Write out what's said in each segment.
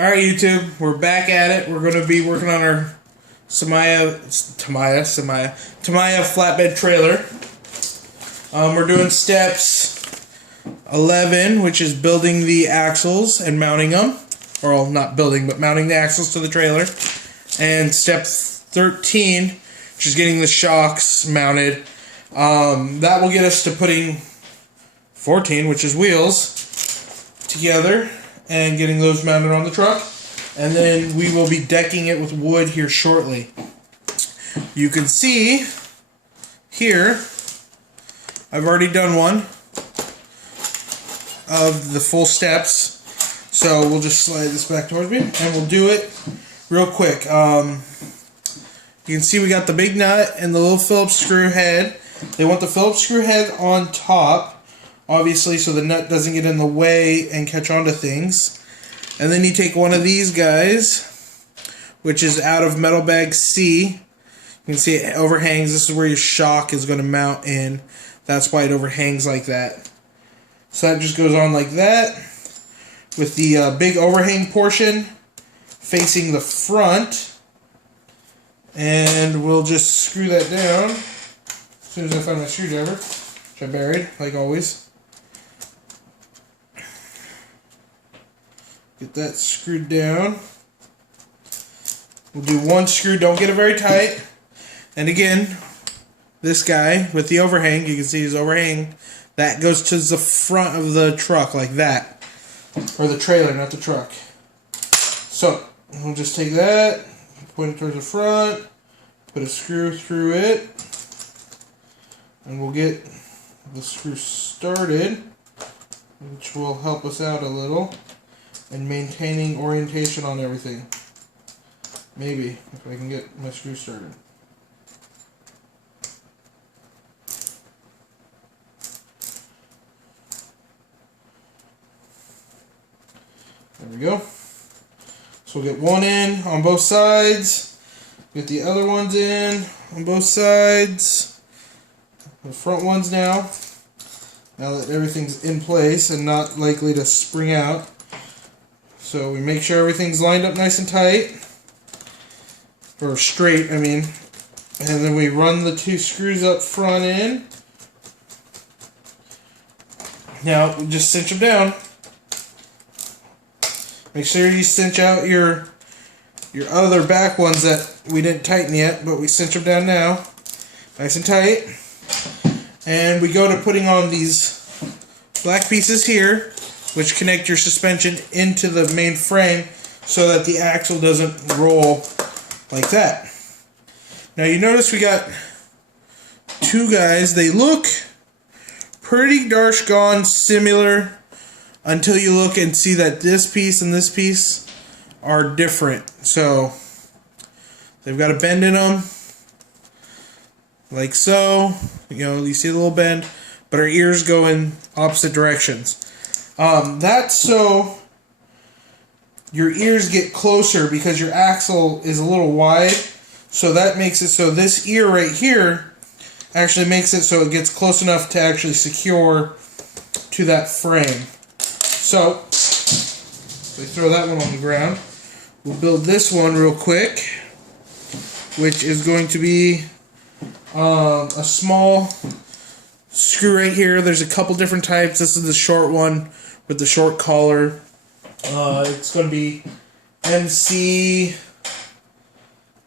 Alright, YouTube, we're back at it. We're going to be working on our Tamiya flatbed trailer. We're doing steps 11, which is building the axles and mounting them. Or, well, not building, but mounting the axles to the trailer. And step 13, which is getting the shocks mounted. That will get us to putting 14, which is wheels, together and getting those mounted on the truck. And then we will be decking it with wood here shortly. You can see here, I've already done one of the full steps. So we'll just slide this back towards me and we'll do it real quick. You can see we got the big nut and the little Phillips screw head. They want the Phillips screw head on top, obviously, so the nut doesn't get in the way and catch onto things. And then you take one of these guys, which is out of metal bag C. You can see it overhangs. This is where your shock is going to mount in. That's why it overhangs like that. So that just goes on like that, with the big overhang portion facing the front. And we'll just screw that down as soon as I find my screwdriver, which I buried, like always. Get that screwed down. We'll do one screw, don't get it very tight. And again, this guy with the overhang, you can see his overhang, that goes to the front of the truck like that. Or the trailer, not the truck. So, we'll just take that, point it towards the front, put a screw through it, and we'll get the screw started, which will help us out a little in maintaining orientation on everything. Maybe, if I can get my screw started. There we go. So we'll get one in on both sides, get the other ones in on both sides, the front ones now that everything's in place and not likely to spring out. So we make sure everything's lined up nice and tight, or straight, I mean, and then we run the two screws up front in. Now we just cinch them down. Make sure you cinch out your other back ones that we didn't tighten yet, but we cinch them down now, nice and tight. And we go to putting on these black pieces here, which connect your suspension into the main frame so that the axle doesn't roll like that. Now you notice we got two guys. They look pretty darsh gone similar until you look and see that this piece and this piece are different. So they've got a bend in them, like so. You know, you see the little bend, but our ears go in opposite directions. That's so your ears get closer because your axle is a little wide. So that makes it so this ear right here actually makes it so it gets close enough to actually secure to that frame. So we throw that one on the ground. We'll build this one real quick, which is going to be a small screw right here. There's a couple different types. This is the short one with the short collar. It's going to be MC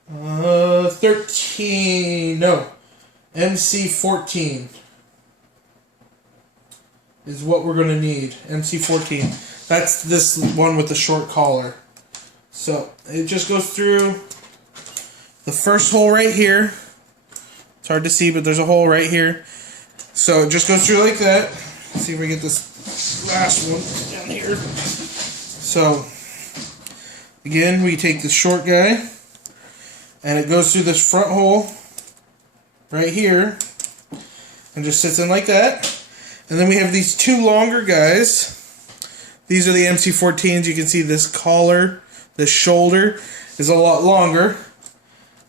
13. No, MC 14 is what we're going to need. MC 14. That's this one with the short collar. So it just goes through the first hole right here. It's hard to see, but there's a hole right here. So it just goes through like that. Let's see if we get this last one down here. So again, we take the short guy and it goes through this front hole right here and just sits in like that. And then we have these two longer guys. These are the MC14s. You can see this collar, this shoulder is a lot longer.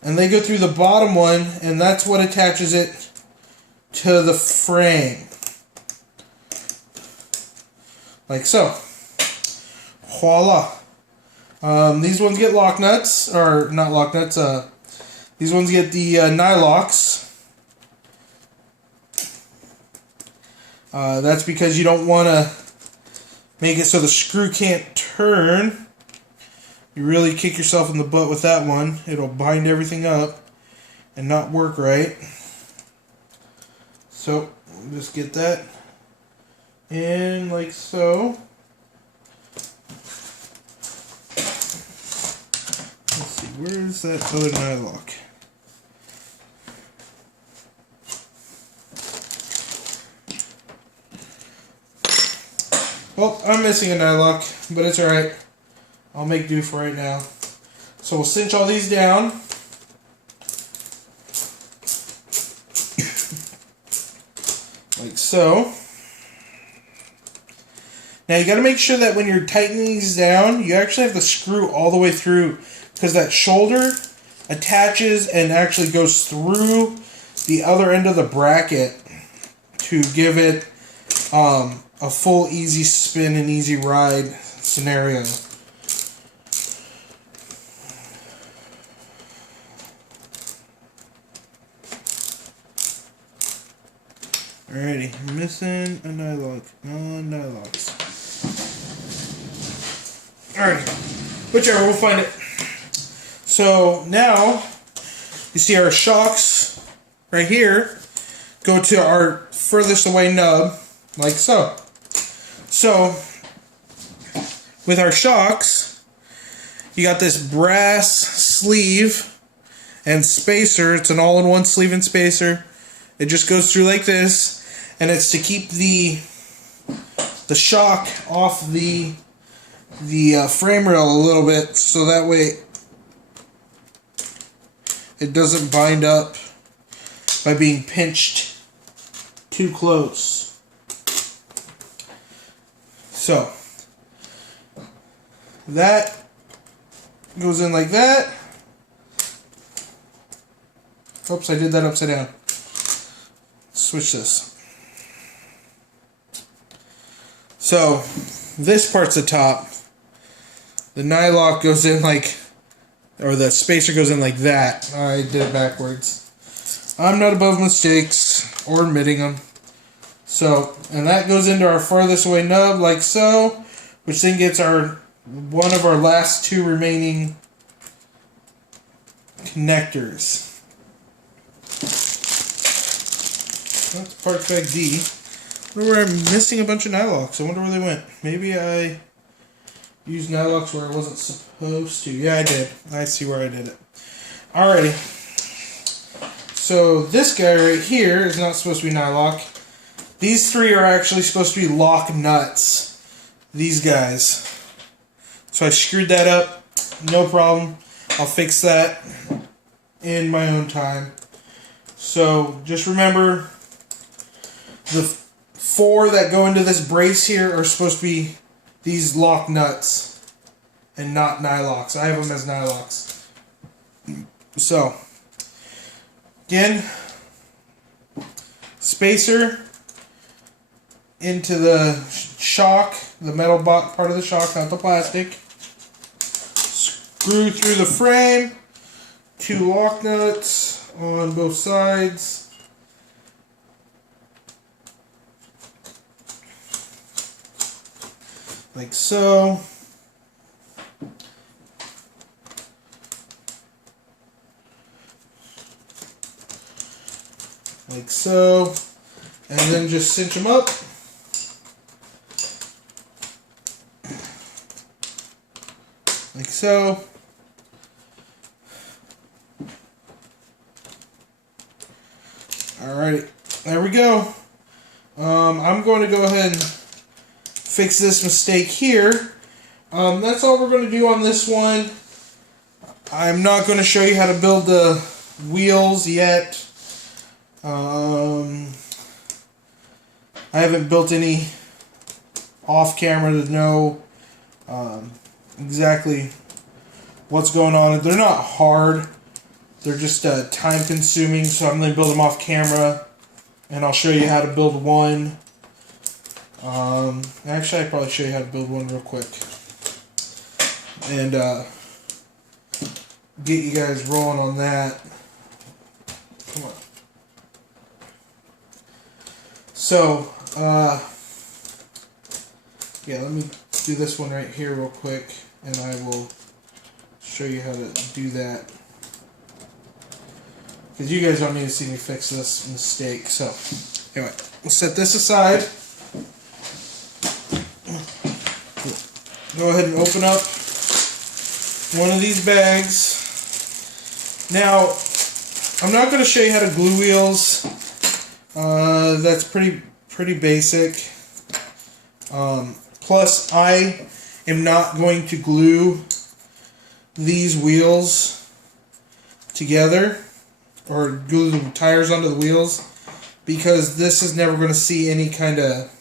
And they go through the bottom one, and that's what attaches it to the frame. Like so. Voila. These ones get lock nuts, or not lock nuts, these ones get the nylocks. That's because you don't want to make it so the screw can't turn. You really kick yourself in the butt with that one. It'll bind everything up and not work right. So, just get that in like so. Let's see, where's that other nylock? Well, I'm missing a nylock, but it's alright. I'll make do for right now. So we'll cinch all these down. Like so. Now you got to make sure that when you're tightening these down, you actually have the screw all the way through, because that shoulder attaches and actually goes through the other end of the bracket to give it a full easy spin and easy ride scenario. Alrighty, I'm missing a nylock. No nylocks. Alright, whichever, we'll find it. So now, you see our shocks right here go to our furthest away nub, like so. So, with our shocks, you got this brass sleeve and spacer. It's an all-in-one sleeve and spacer. It just goes through like this, and it's to keep the shock off the frame rail a little bit, so that way it doesn't bind up by being pinched too close. So that goes in like that. Oops, I did that upside down. Switch this. So this part's the top. The nylock goes in like, or the spacer goes in like that. I did it backwards. I'm not above mistakes or admitting them. So, and that goes into our farthest away nub like so, which then gets our one of our last two remaining connectors. That's part bag D. I wonder where I'm missing a bunch of nylocks. I wonder where they went. Maybe I used nylocks where I wasn't supposed to. Yeah, I did. I see where I did it. Alrighty. So this guy right here is not supposed to be nylock. These three are actually supposed to be lock nuts. These guys. So I screwed that up. No problem. I'll fix that in my own time. So just remember, the four that go into this brace here are supposed to be these lock nuts and not nylocks. I have them as nylocks. So, again, spacer into the shock, the metal part of the shock, not the plastic. Screw through the frame, two lock nuts on both sides. Like so. Like so. And then just cinch them up. Like so. Alright, there we go. I'm going to go ahead and fix this mistake here. That's all we're going to do on this one. I'm not going to show you how to build the wheels yet. I haven't built any off camera to know exactly what's going on. They're not hard. They're just time consuming, so I'm going to build them off camera, and I'll show you how to build one. Actually, I'll probably show you how to build one real quick. and get you guys rolling on that. Come on. So, yeah, let me do this one right here real quick, and I will show you how to do that. Because you guys don't need to see me fix this mistake. So, anyway, we'll set this aside. Go ahead and open up one of these bags. Now, I'm not going to show you how to glue wheels. That's pretty basic. Plus, I am not going to glue these wheels together or glue the tires onto the wheels, because this is never going to see any kind of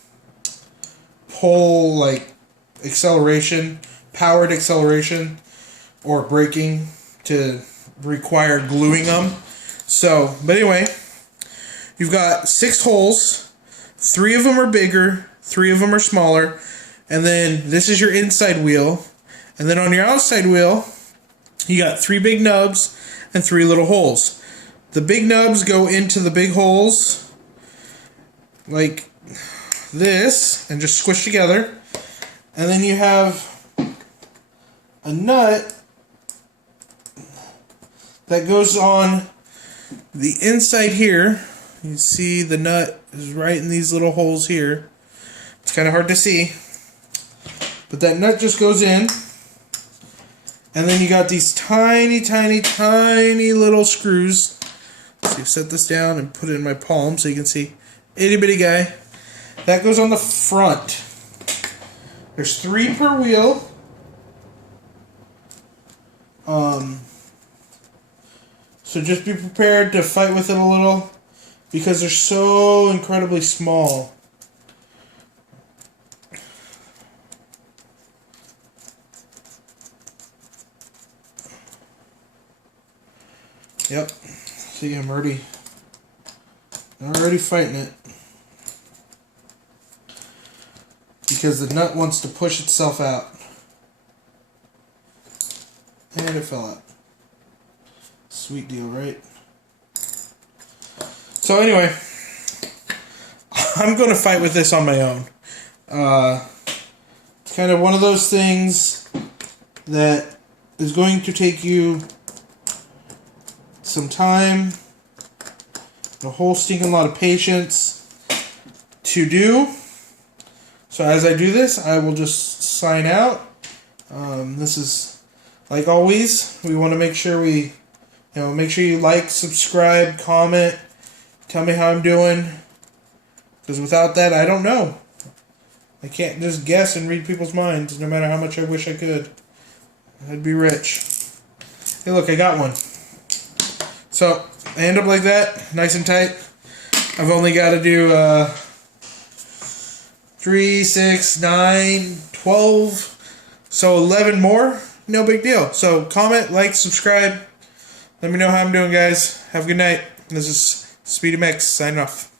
pull, like acceleration, powered acceleration, or braking to require gluing them. So, but anyway, you've got 6 holes. 3 of them are bigger, 3 of them are smaller, and then this is your inside wheel. And then on your outside wheel, you got 3 big nubs and 3 little holes. The big nubs go into the big holes like this and just squish together. And then you have a nut that goes on the inside here. You see the nut is right in these little holes here. It's kind of hard to see, but that nut just goes in. And then you got these tiny little screws. So you set this down and put it in my palm so you can see. Itty bitty guy. That goes on the front. There's 3 per wheel. So just be prepared to fight with it a little, because they're so incredibly small. Yep. See, I'm already fighting it, because the nut wants to push itself out. And it fell out. Sweet deal, right? So anyway, I'm going to fight with this on my own. It's kind of one of those things that is going to take you some time, a whole stinking lot of patience to do. So as I do this, I will just sign out. This is, like always, we want to make sure make sure you like, subscribe, comment, tell me how I'm doing, because without that, I don't know. I can't just guess and read people's minds, no matter how much I wish I could. I'd be rich. Hey, look, I got one. So, I end up like that, nice and tight. I've only got to do 3, 6, 9, 12, so 11 more. No big deal. So, comment, like, subscribe. Let me know how I'm doing, guys. Have a good night. This is Speedy Mix signing off.